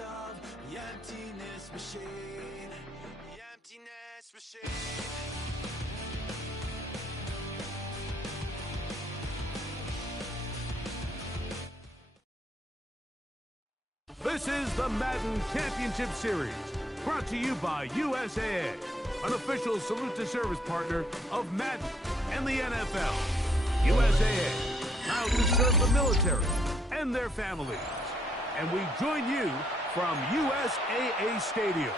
of the emptiness machine. The emptiness machine. This is the Madden Championship Series, brought to you by USAA, an official salute-to-service partner of Madden and the NFL. USAA, proud to serve the military and their families. And we join you from USAA Stadium.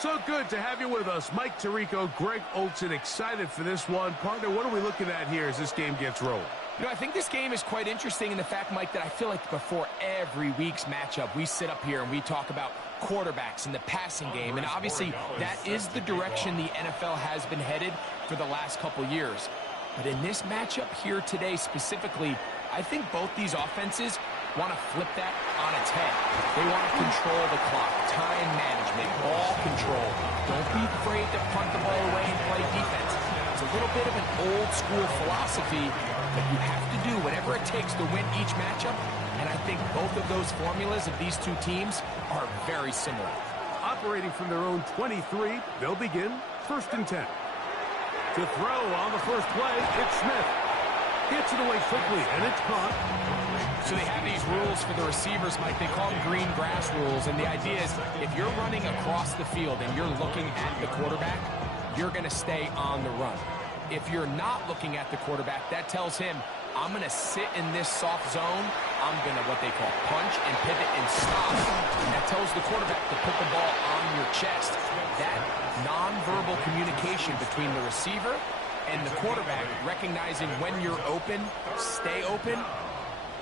So good to have you with us. Mike Tirico, Greg Olson, excited for this one. Partner, what are we looking at here as this game gets rolling? You know, I think this game is quite interesting in the fact, Mike, that I feel like before every week's matchup, we sit up here and we talk about quarterbacks and the passing game. And obviously, that is the direction the NFL has been headed for the last couple years. But in this matchup here today specifically, I think both these offenses want to flip that on its head. They want to control the clock, time management, ball control. Don't be afraid to punt the ball away and play defense. It's a little bit of an old school philosophy, but you have to do whatever it takes to win each matchup, and I think both of those formulas of these two teams are very similar. Operating from their own 23, they'll begin 1st and 10. To throw on the first play, it's Smith. Gets it away quickly, and it's caught. So they have these rules for the receivers, Mike. They call them green grass rules, and the idea is if you're running across the field and you're looking at the quarterback, you're going to stay on the run. If you're not looking at the quarterback, that tells him, I'm going to sit in this soft zone. I'm going to what they call punch and pivot and stop. And that tells the quarterback to put the ball on your chest. That nonverbal communication between the receiver and the quarterback, recognizing when you're open, stay open,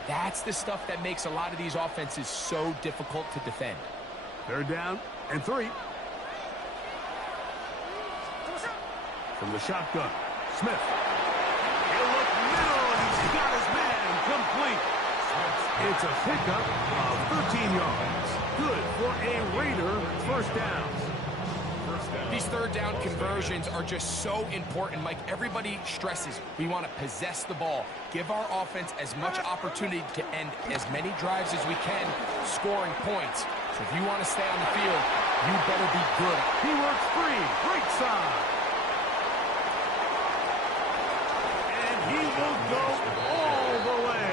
that's the stuff that makes a lot of these offenses so difficult to defend. 3rd down and 3. From the shotgun, Smith. He'll look middle, and he's got his man complete. It's a pickup of 13 yards. Good for a Raider first down. These 3rd down conversions are just so important, Mike. Everybody stresses we want to possess the ball, give our offense as much opportunity to end as many drives as we can, scoring points. So if you want to stay on the field, you better be good. He works free, right side. And he will go all the way.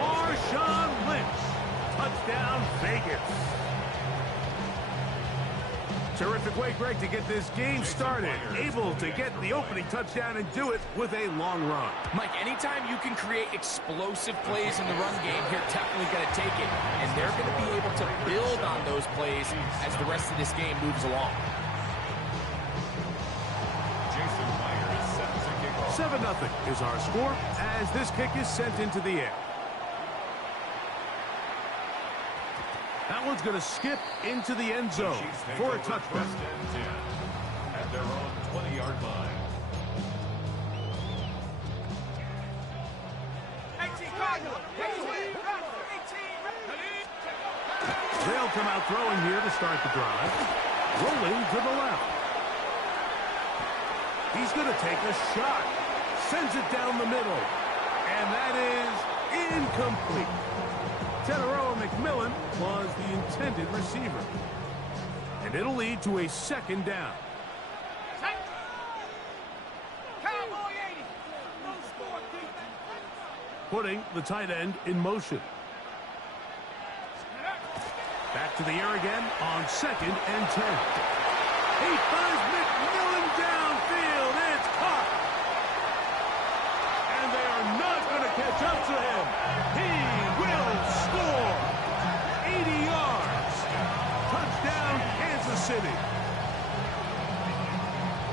Marshawn Lynch, touchdown Vegas. Terrific way, Greg, to get this game started. Able to get the opening touchdown and do it with a long run. Mike, anytime you can create explosive plays in the run game, you're definitely going to take it. And they're going to be able to build on those plays as the rest of this game moves along. 7-0 is our score as this kick is sent into the air. That one's going to skip into the end zone for a touchdown. At their own 20-yard line. They'll come out throwing here to start the drive. Rolling to the left. He's going to take a shot. Sends it down the middle. And that is incomplete. Teteroa McMillan was the intended receiver. And it'll lead to a 2nd down. Putting the tight end in motion. Back to the air again on 2nd and 10. He finds McMillan downfield. It's caught. And they are not going to catch up to him. He will score. 80 yards. Touchdown, Kansas City.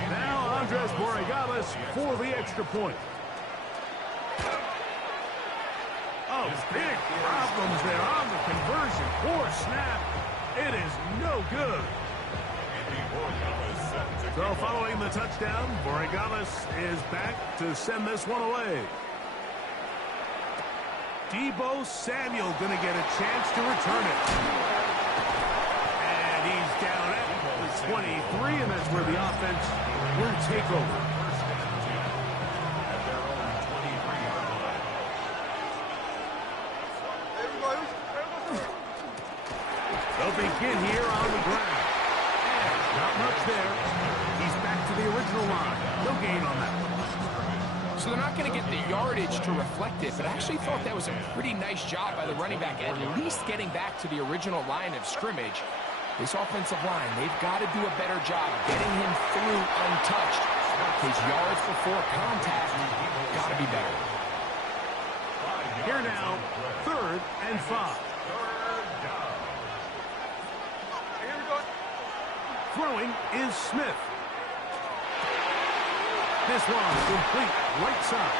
Now Andres Borregales for the extra point. Oh, big problems there on the conversion. Poor snap. It is no good. So following the touchdown, Borregales is back to send this one away. Deebo Samuel going to get a chance to return it. And he's down at the 23, and that's where the offense will take over. They'll begin here on the ground. And not much there. He's back to the original line. No gain on that one. So they're not going to get the yardage to reflect it, but I actually thought that was a pretty nice job by the running back, at least getting back to the original line of scrimmage. This offensive line, they've got to do a better job getting him through untouched. His yards before contact got to be better. Here now, 3rd and 5. Throwing is Smith. This one complete right side.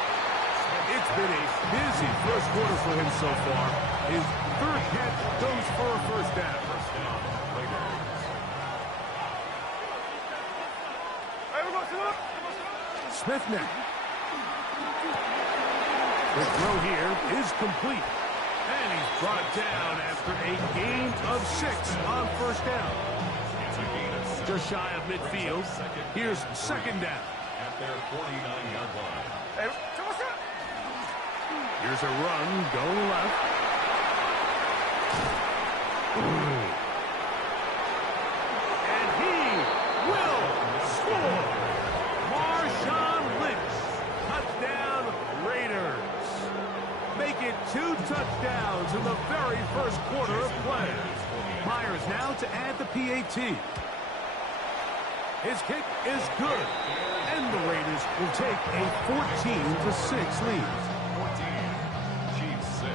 It's been a busy first quarter for him so far. His 3rd catch goes for a first down. Smith now. The throw here is complete. And he's brought down after a gain of 6 on first down. Just shy of midfield. Here's 2nd down. At their 49-yard line. Here's a run going left. And he will score. Marshawn Lynch. Touchdown Raiders. Make it 2 touchdowns in the very first quarter of play. Myers now to add the PAT. His kick is good. And the Raiders will take a 14-6 lead. 14, Chiefs 6.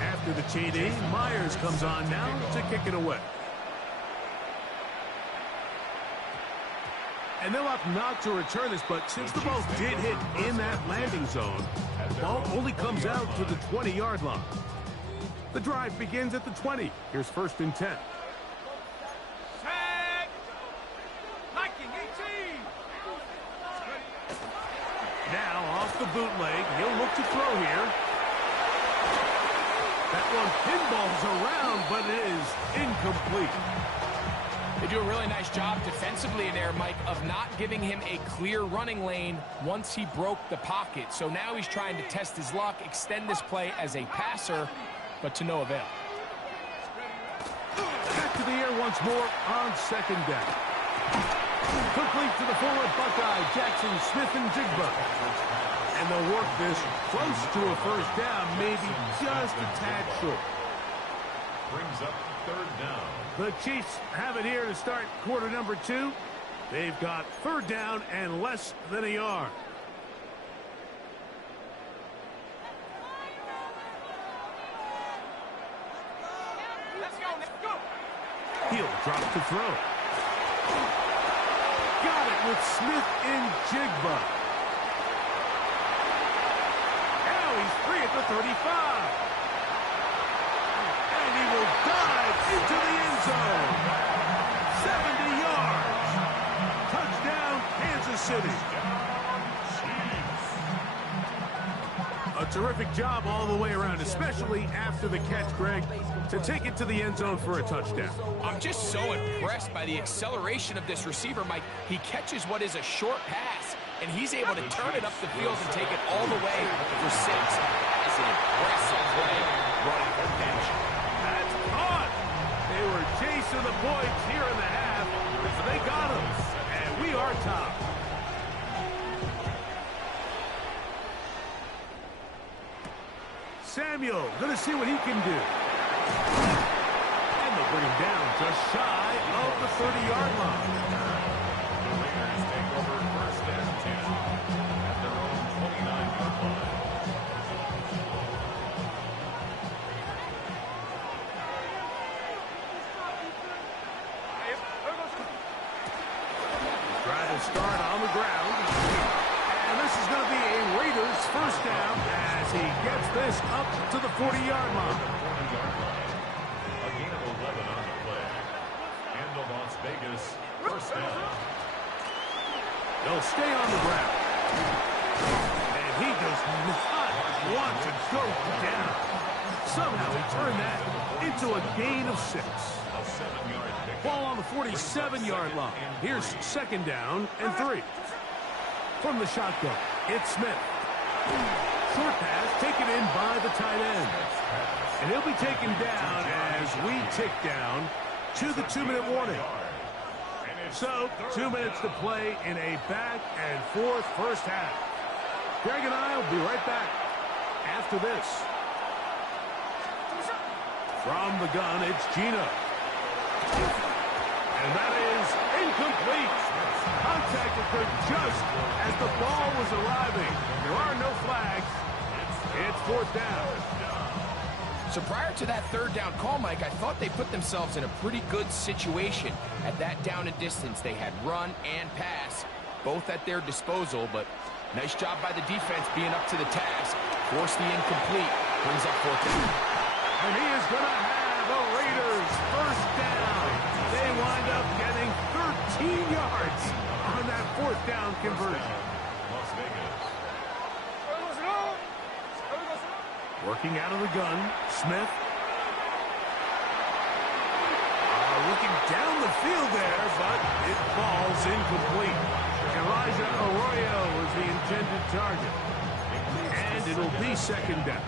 After the TD, Myers comes on now to kick it away. And they'll opt not to return this, but since the ball did hit in that landing zone, the ball only comes out to the 20-yard line. The drive begins at the 20. Here's 1st and 10. Now off the bootleg, he'll look to throw here. That one pinballs around, but it is incomplete. They do a really nice job defensively there, Mike, of not giving him a clear running lane once he broke the pocket. So now he's trying to test his luck, extend this play as a passer, but to no avail. Back to the air once more on 2nd down. Complete to the former Buckeye, Jackson Smith-Njigba. And they'll work this close to a first down, maybe just a tad short. Brings up 3rd down. The Chiefs have it here to start quarter number 2. They've got 3rd down and less than a yard. He'll drop to throw. Got it with Smith-Njigba. Now he's free at the 35. And he will dive into the end zone. 70 yards. Touchdown, Kansas City. A terrific job all the way around, especially after the catch, Greg, to take it to the end zone for a touchdown. I'm just so impressed by the acceleration of this receiver, Mike. He catches what is a short pass, and he's able to turn it up the field and take it all the way for 6. It's an impressive play running for catch. That's caught. They were chasing the points here in the half, so they got him, and we are top. Samuel going to see what he can do. And they'll bring him down just shy of the 30-yard line. The Raiders take over 1st and 10 at their own 29-yard line. Trying to start on the ground. And this is going to be a Raiders 1st down as he gets this up to the 40-yard line. 40-yard line. A gain of 11 on the play. And the Las Vegas 1st down. They'll stay on the ground. And he does not want to go down. Somehow he turned that into a gain of 6. A 7-yard pick. Ball on the 47-yard line. Here's 2nd down and 3. From the shotgun, it's Smith. Short pass taken in by the tight end. And he'll be taken down as we tick down to the 2-minute warning. So, 2 minutes to play in a back-and-forth first half. Greg and I will be right back after this. From the gun, it's Gino. And that is incomplete. Contact occurred just as the ball was arriving. There are no flags. It's fourth down. So prior to that third down call, Mike, I thought they put themselves in a pretty good situation. At that down and distance, they had run and pass, both at their disposal, but nice job by the defense being up to the task. Forced the incomplete, brings up fourth down. And he is going to have a Raiders first down. They wind up getting 13 yards on that fourth down conversion. Las Vegas. Working out of the gun, Smith. Looking down the field there, but it falls incomplete. Elijah Arroyo was the intended target. And it'll be second down.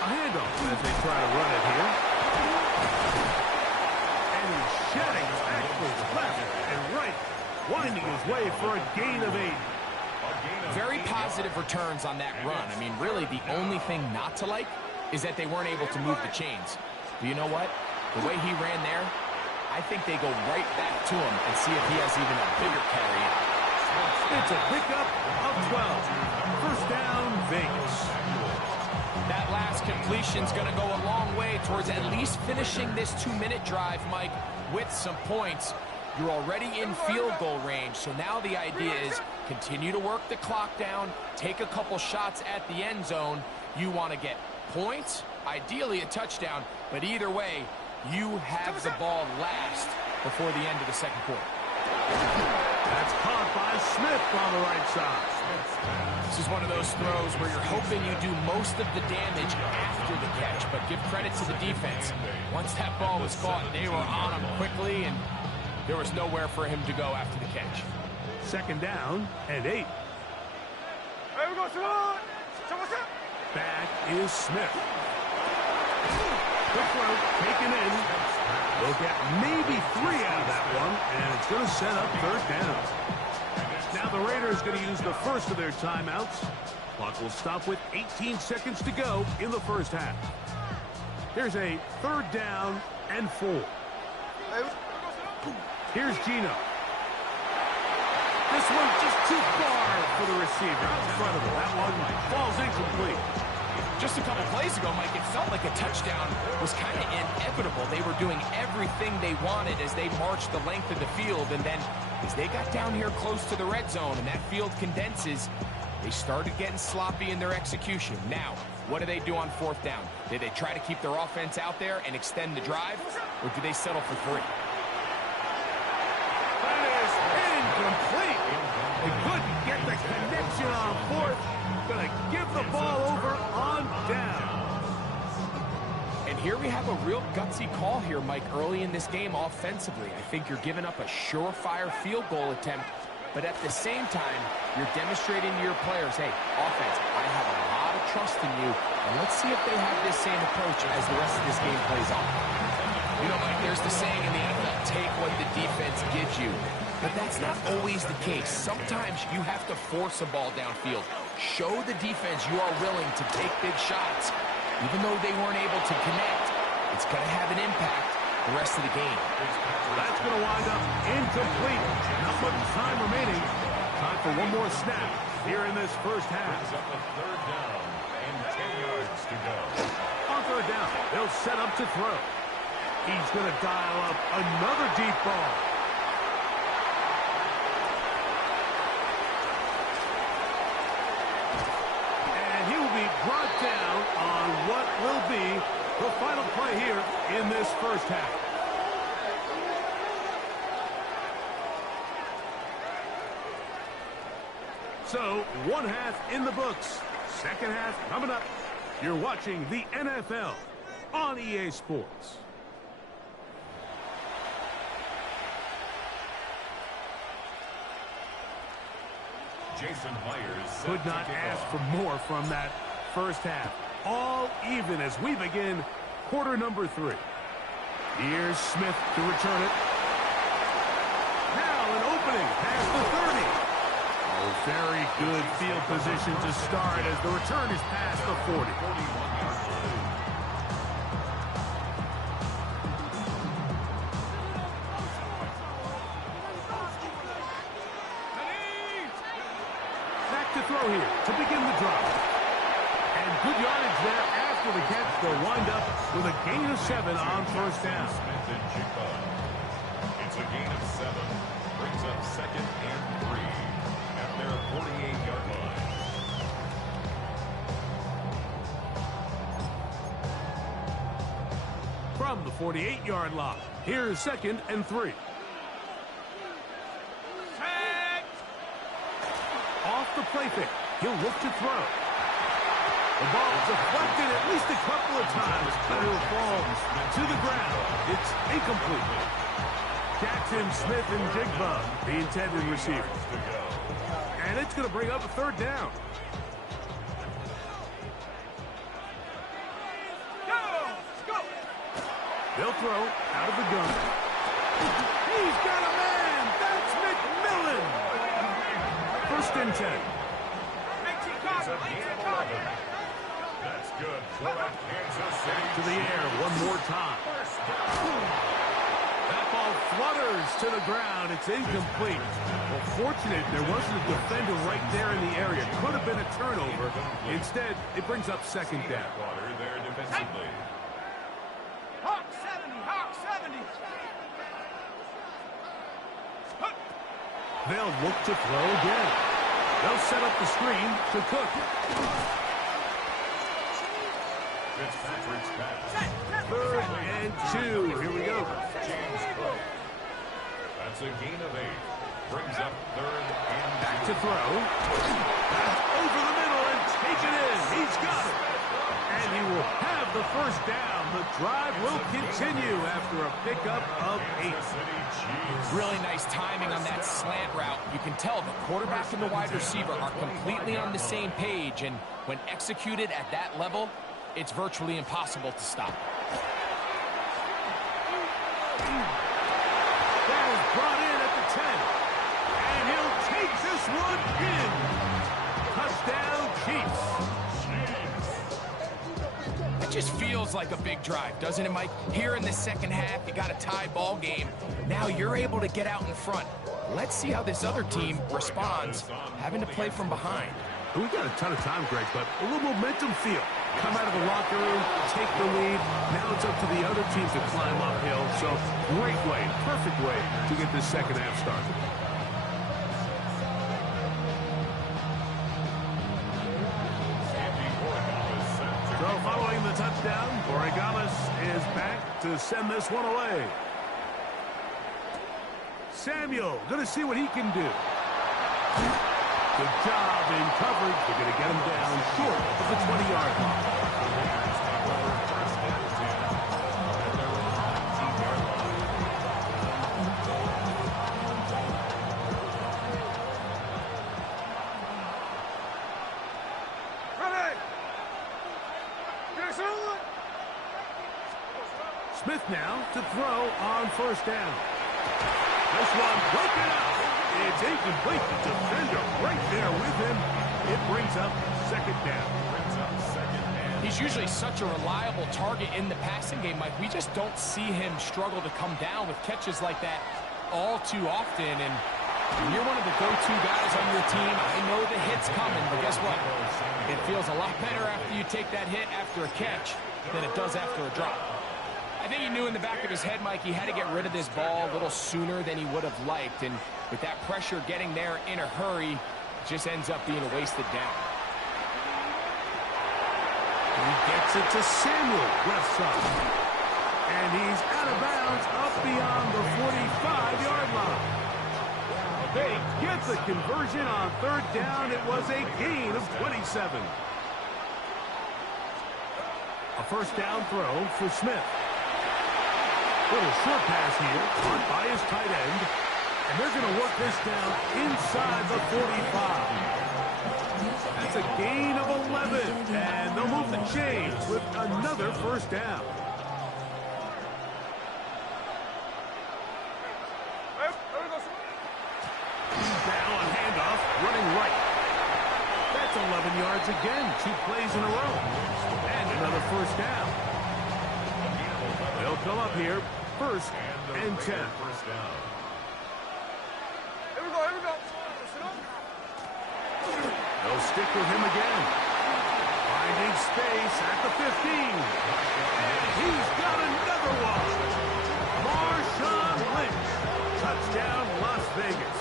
A handoff as they try to run it here. And he's shedding backwards, left and right, winding his way for a gain of 8. Very positive returns on that run. I mean, really, the only thing not to like is that they weren't able to move the chains. But you know what? The way he ran there, I think they go right back to him and see if he has even a bigger carry out. It's a pickup of 12. First down, Vegas. That last completion's going to go a long way towards at least finishing this 2-minute drive, Mike, with some points. You're already in field goal range, so now the idea is continue to work the clock down, take a couple shots at the end zone. You want to get points, ideally a touchdown, but either way, you have the ball last before the end of the second quarter. That's caught by Smith on the right side. This is one of those throws where you're hoping you do most of the damage after the catch, but give credit to the defense. Once that ball was caught, they were on him quickly, and there was nowhere for him to go after the catch. Second down and 8. Back is Smith. Quick throw, taken in. We'll get maybe 3 out of that one, and it's going to set up third down. Now the Raiders going to use the first of their timeouts. Clock will stop with 18 seconds to go in the first half. Here's a third down and 4. Here's Gino. This one just too far for the receiver. Out in front of him. That one falls incomplete. Just a couple plays ago, Mike, it felt like a touchdown was kind of inevitable. They were doing everything they wanted as they marched the length of the field, and then as they got down here close to the red zone and that field condenses, they started getting sloppy in their execution. Now, what do they do on fourth down? Do they try to keep their offense out there and extend the drive, or do they settle for 3? That is incomplete. They couldn't get the connection on fourth. Going to give the ball over on down. And here we have a real gutsy call here, Mike, early in this game offensively. I think you're giving up a surefire field goal attempt, but at the same time, you're demonstrating to your players, hey, offense, I have a lot of trust in you, and let's see if they have this same approach as the rest of this game plays on. You know, Mike, there's the saying in the NFL, take what the defense gives you. But that's not always the case. Sometimes you have to force a ball downfield. Show the defense you are willing to take big shots. Even though they weren't able to connect, it's going to have an impact the rest of the game. That's going to wind up incomplete. Not much time remaining. Time for one more snap here in this first half. Up a third down and 10 yards to go. On third down, they'll set up to throw. He's going to dial up another deep ball. And he will be brought down on what will be the final play here in this first half. So, one half in the books. Second half coming up. You're watching the NFL on EA Sports. Could not ask for more from that first half. All even as we begin quarter number 3. Here's Smith to return it. Now an opening past the 30. Oh, very good field position to start as the return is past the 40. Back to throw here to begin the drive. And good yardage there after the catch. They'll wind up with a gain of 7 on first down. It's a gain of 7. Brings up 2nd and 3 at their 48-yard line. From the 48-yard line, here's 2nd and 3. Off the play fake, he'll look to throw. The ball is deflected at least a couple of times, but it will fall to the ground. It's incomplete. Jackson, Smith, and Jigba, the intended receivers. And it's going to bring up a 3rd down. They'll throw out of the gun. He's got a man. That's McMillan. 1st and 10. That's good. To the air one more time. That ball flutters to the ground. It's incomplete. Well, fortunate there wasn't a defender right there in the area. Could have been a turnover. Instead, it brings up 2nd down. There defensively. Hawk 70, Hawk 70. They'll look to throw again. They'll set up the screen to Cook. Fitzpatrick's pass. 3rd and 2. Here we go. James Cook. That's a gain of 8. Brings up 3rd and Back to throw. Over the middle and take it in. He's got it. And he will have the 1st down. The drive will continue after a pickup of 8. Really nice timing on that slant route. You can tell the quarterback and the wide receiver are completely on the same page, and when executed at that level, it's virtually impossible to stop. That is brought in at the 10. And he'll take this one in. Touchdown, Chiefs. It just feels like a big drive, doesn't it, Mike? Here in the 2nd half, you got a tie ball game. Now you're able to get out in front. Let's see how this other team responds, having to play from behind. We got a ton of time, Greg, but a little momentum feel. Come out of the locker room, take the lead. Now it's up to the other teams to climb uphill. So great way, perfect way to get this 2nd half started. So following the touchdown, Borregamas is back to send this one away. Samuel, going to see what he can do. Good job in coverage. They're going to get him down short of the 20-yard line. Smith now to throw on 1st down. This one broken up. It's incomplete. The defender right there with him. It brings up 2nd down. He's usually such a reliable target in the passing game, Mike. We just don't see him struggle to come down with catches like that all too often. And when you're one of the go-to guys on your team, I know the hit's coming, but guess what? It feels a lot better after you take that hit after a catch than it does after a drop. I think he knew in the back of his head, Mike, he had to get rid of this ball a little sooner than he would have liked. And with that pressure getting there in a hurry, it just ends up being a wasted down. He gets it to Samuel, left side. And he's out of bounds up beyond the 45-yard line. They get the conversion on 3rd down. It was a gain of 27. A 1st down throw for Smith. Little short pass here, caught by his tight end. And they're going to work this down inside the 45. That's a gain of 11. And they'll move the chains with another first down. Now on handoff, running right. That's 11 yards again, 2 plays in a row. And another first down. They'll come up here, first and 10. First down. Here we go, here we go. They'll stick with him again. Finding space at the 15. And he's got another one. Marshawn Lynch. Touchdown, Las Vegas.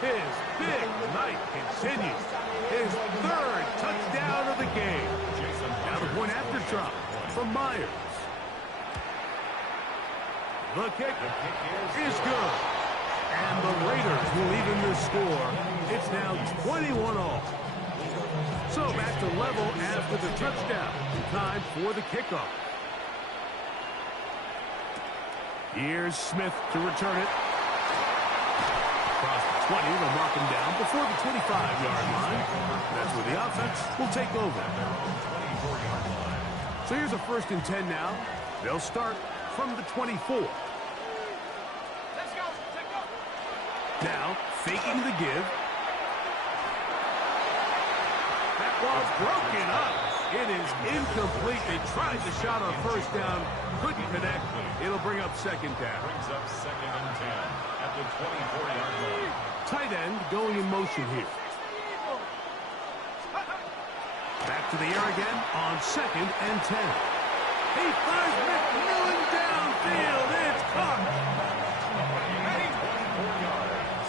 His big night continues. His 3rd touchdown of the game. Now the point after drop from Myers. The kick is good. And the Raiders will even the score. It's now 21-all. So back to level after the touchdown. Time for the kickoff. Here's Smith to return it. Across the 20, they'll mark him down before the 25-yard line. That's where the offense will take over. So here's a 1st and 10 now. They'll start from the 24. Let's go. Now, faking the give. That ball's broken up. It is incomplete. They tried the shot on first down. Couldn't connect. It'll bring up second down. Brings up 2nd and 10 at the 24-yard line. Tight end going in motion here. Back to the air again on 2nd and 10. He fires McMillan downfield. It's caught. 24 yards.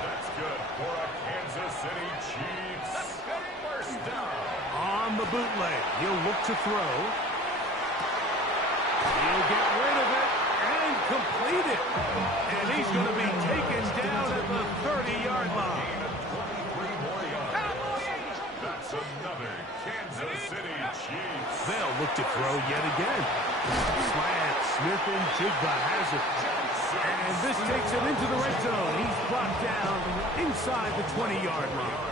That's good for a Kansas City Chiefs. First down. On the bootleg, he'll look to throw. He'll get rid of it and complete it. And he's going to be taken down at the 30-yard line. 23 more yards. That's another Kansas City Chiefs. They'll look to throw yet again. Slant, Smith and Jigba has it. And this takes it into the red zone. He's brought down inside the 20-yard line.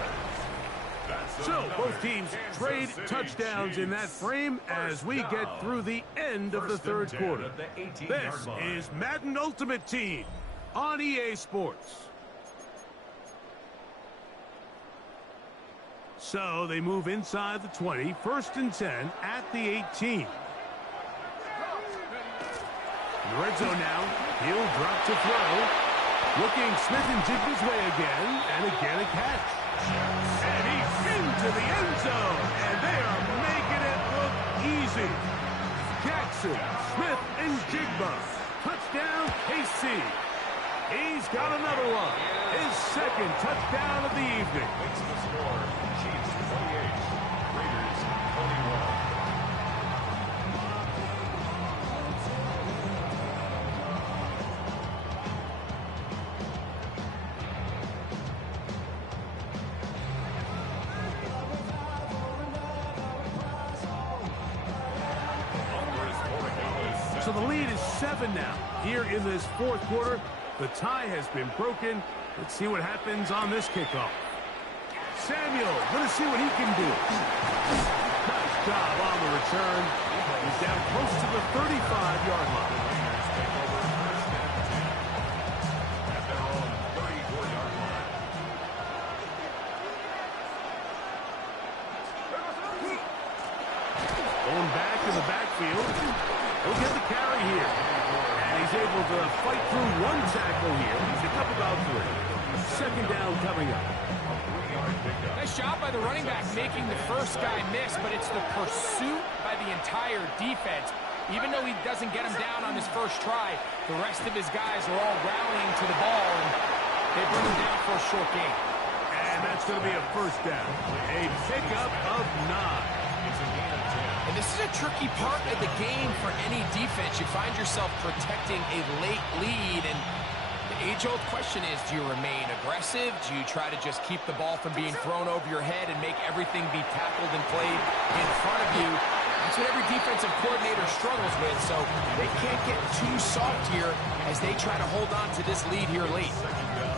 So both teams trade touchdowns in that frame as we get through the end of the 3rd quarter. This is Madden Ultimate Team on EA Sports. So they move inside the 20, 1st and 10 at the 18. In the red zone now, he'll drop to throw. Looking Smith and Jigba's way again, and again a catch. And he's into the end zone, and they are making it look easy. Jackson, Smith, and Jigba. Touchdown, KC. He's got another one. His 2nd touchdown of the evening. Makes the score. Chiefs 28, Raiders 21. So the lead is 7 now. Here in this 4th quarter, the tie has been broken. Let's see what happens on this kickoff. Samuel, going to see what he can do. Nice job on the return. He's down close to the 35-yard line. At their own 34-yard line. Going back in the backfield. He'll get the carry here. And he's able to fight through 1 tackle here. He's picked up about 3. 2nd down coming up. Nice job by the running back making the first guy miss, but it's the pursuit by the entire defense. Even though he doesn't get him down on his first try, the rest of his guys are all rallying to the ball, and they bring him down for a short gain. And that's going to be a first down. A pickup of 9. And this is a tricky part of the game for any defense. You find yourself protecting a late lead, and the age-old question is, do you remain aggressive? Do you try to just keep the ball from being thrown over your head and make everything be tackled and played in front of you? That's what every defensive coordinator struggles with, so they can't get too soft here as they try to hold on to this lead here late.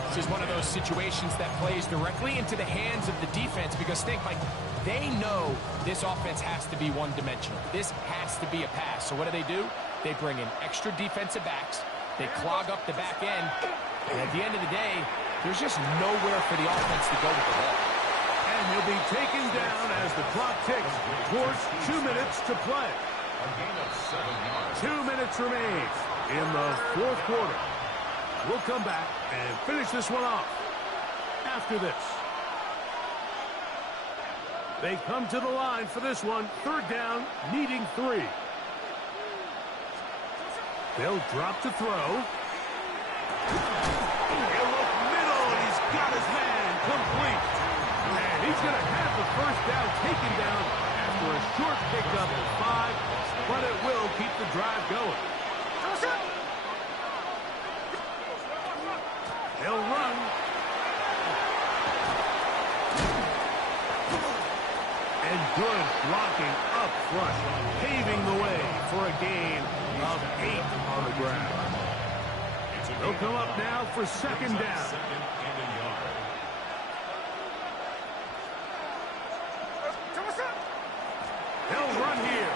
This is one of those situations that plays directly into the hands of the defense because think, like, they know this offense has to be one-dimensional. This has to be a pass. So what do? They bring in extra defensive backs. They clog up the back end. And at the end of the day, there's just nowhere for the offense to go with the ball. And he'll be taken down as the clock ticks towards 2 minutes to play. 2 minutes remain in the fourth quarter. We'll come back and finish this one off after this. They come to the line for this one. Third down, needing 3. They'll drop to throw. He'll look middle, and he's got his man complete. And he's going to have the first down taken down after a short pickup of 5, but it will keep the drive going. They'll run. And good blocking up front, paving the way for a gain of 8 on the ground. They'll come up now for second down. They'll run here.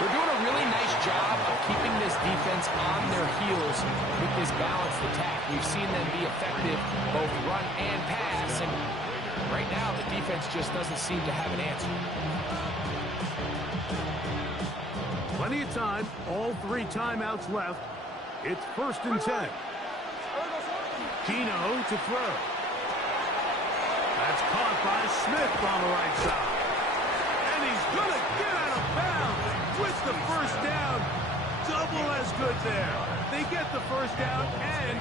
They're doing a really nice job of keeping this defense on their heels with this balanced attack. We've seen them be effective both run and pass, and right now the defense just doesn't seem to have an answer. Plenty of time, all 3 timeouts left. It's 1st and 10. Gino to throw. That's caught by Smith on the right side. And he's going to get out of bounds with the first down. Double as good there. They get the first down and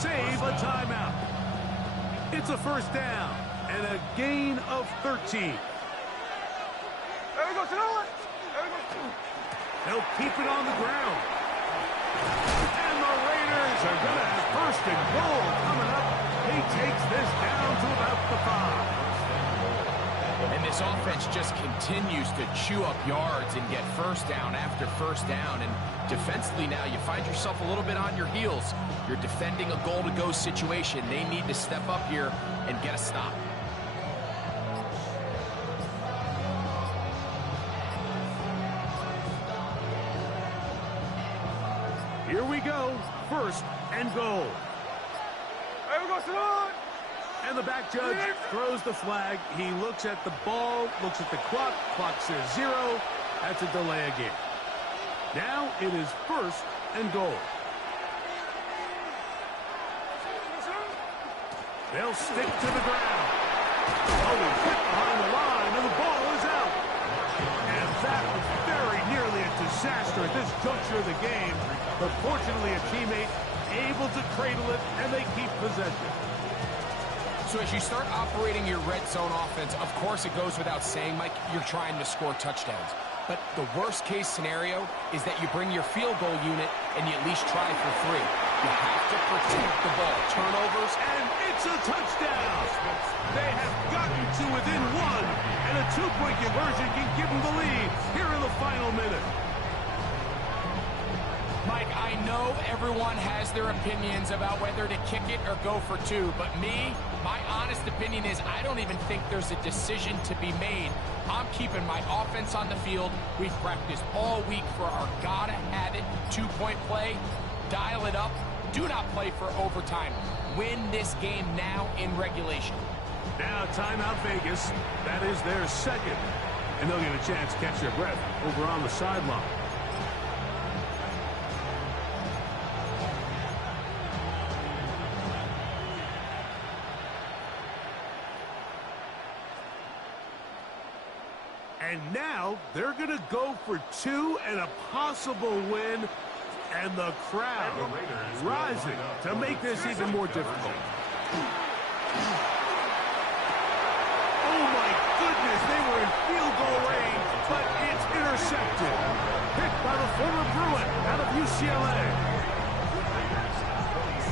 save a timeout. It's a first down and a gain of 13. They'll keep it on the ground. And the Raiders are going to have first and goal coming up. He takes this down to about the 5. And this offense just continues to chew up yards and get first down after first down. And defensively now, you find yourself a little bit on your heels. You're defending a goal-to-go situation. They need to step up here and get a stop. Here we go. First and goal. And the back judge throws the flag. He looks at the ball, looks at the clock. Clock says 0. That's a delay of game. Now it is first and goal. They'll stick to the ground. Oh, he's hit behind the line, and the ball is out. And that was very nearly a disaster at this juncture of the game. But fortunately, a teammate able to cradle it, and they keep possession. So as you start operating your red zone offense, of course it goes without saying, Mike, you're trying to score touchdowns. But the worst case scenario is that you bring your field goal unit and you at least try for 3. You have to protect the ball. Turnovers, and it's a touchdown. They have gotten to within 1, and a 2-point conversion can give them the lead here in the final minute. Mike, I know everyone has their opinions about whether to kick it or go for 2, but my honest opinion is I don't even think there's a decision to be made. I'm keeping my offense on the field. We've practiced all week for our gotta-have-it 2-point play. Dial it up. Do not play for overtime. Win this game now in regulation. Now timeout Vegas. That is their second. And they'll get a chance to catch their breath over on the sideline. And now they're going to go for 2 and a possible win. And the crowd rising to make this even more difficult. Oh, my goodness. They were in field goal range, but it's intercepted. Picked by the former Bruin out of UCLA.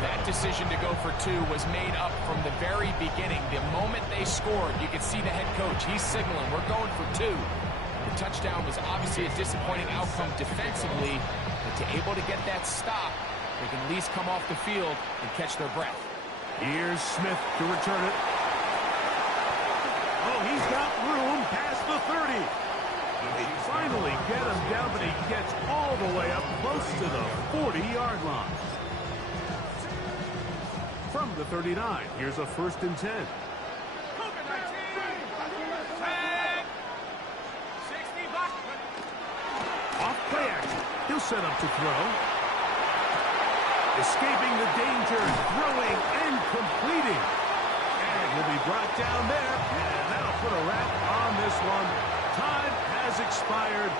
That that decision to go for 2 was made up from the very beginning. The moment they scored, you could see the head coach. He's signaling, we're going for 2. The touchdown was obviously a disappointing outcome defensively, but to able to get that stop, they can at least come off the field and catch their breath. Here's Smith to return it. Oh, he's got room past the 30. They finally get him down, but he gets all the way up close to the 40-yard line. From the 39, here's a 1st and 10. Off play action. He'll set up to throw. Escaping the danger, throwing and completing. And he'll be brought down there. And that'll put a wrap on this one. Time has expired.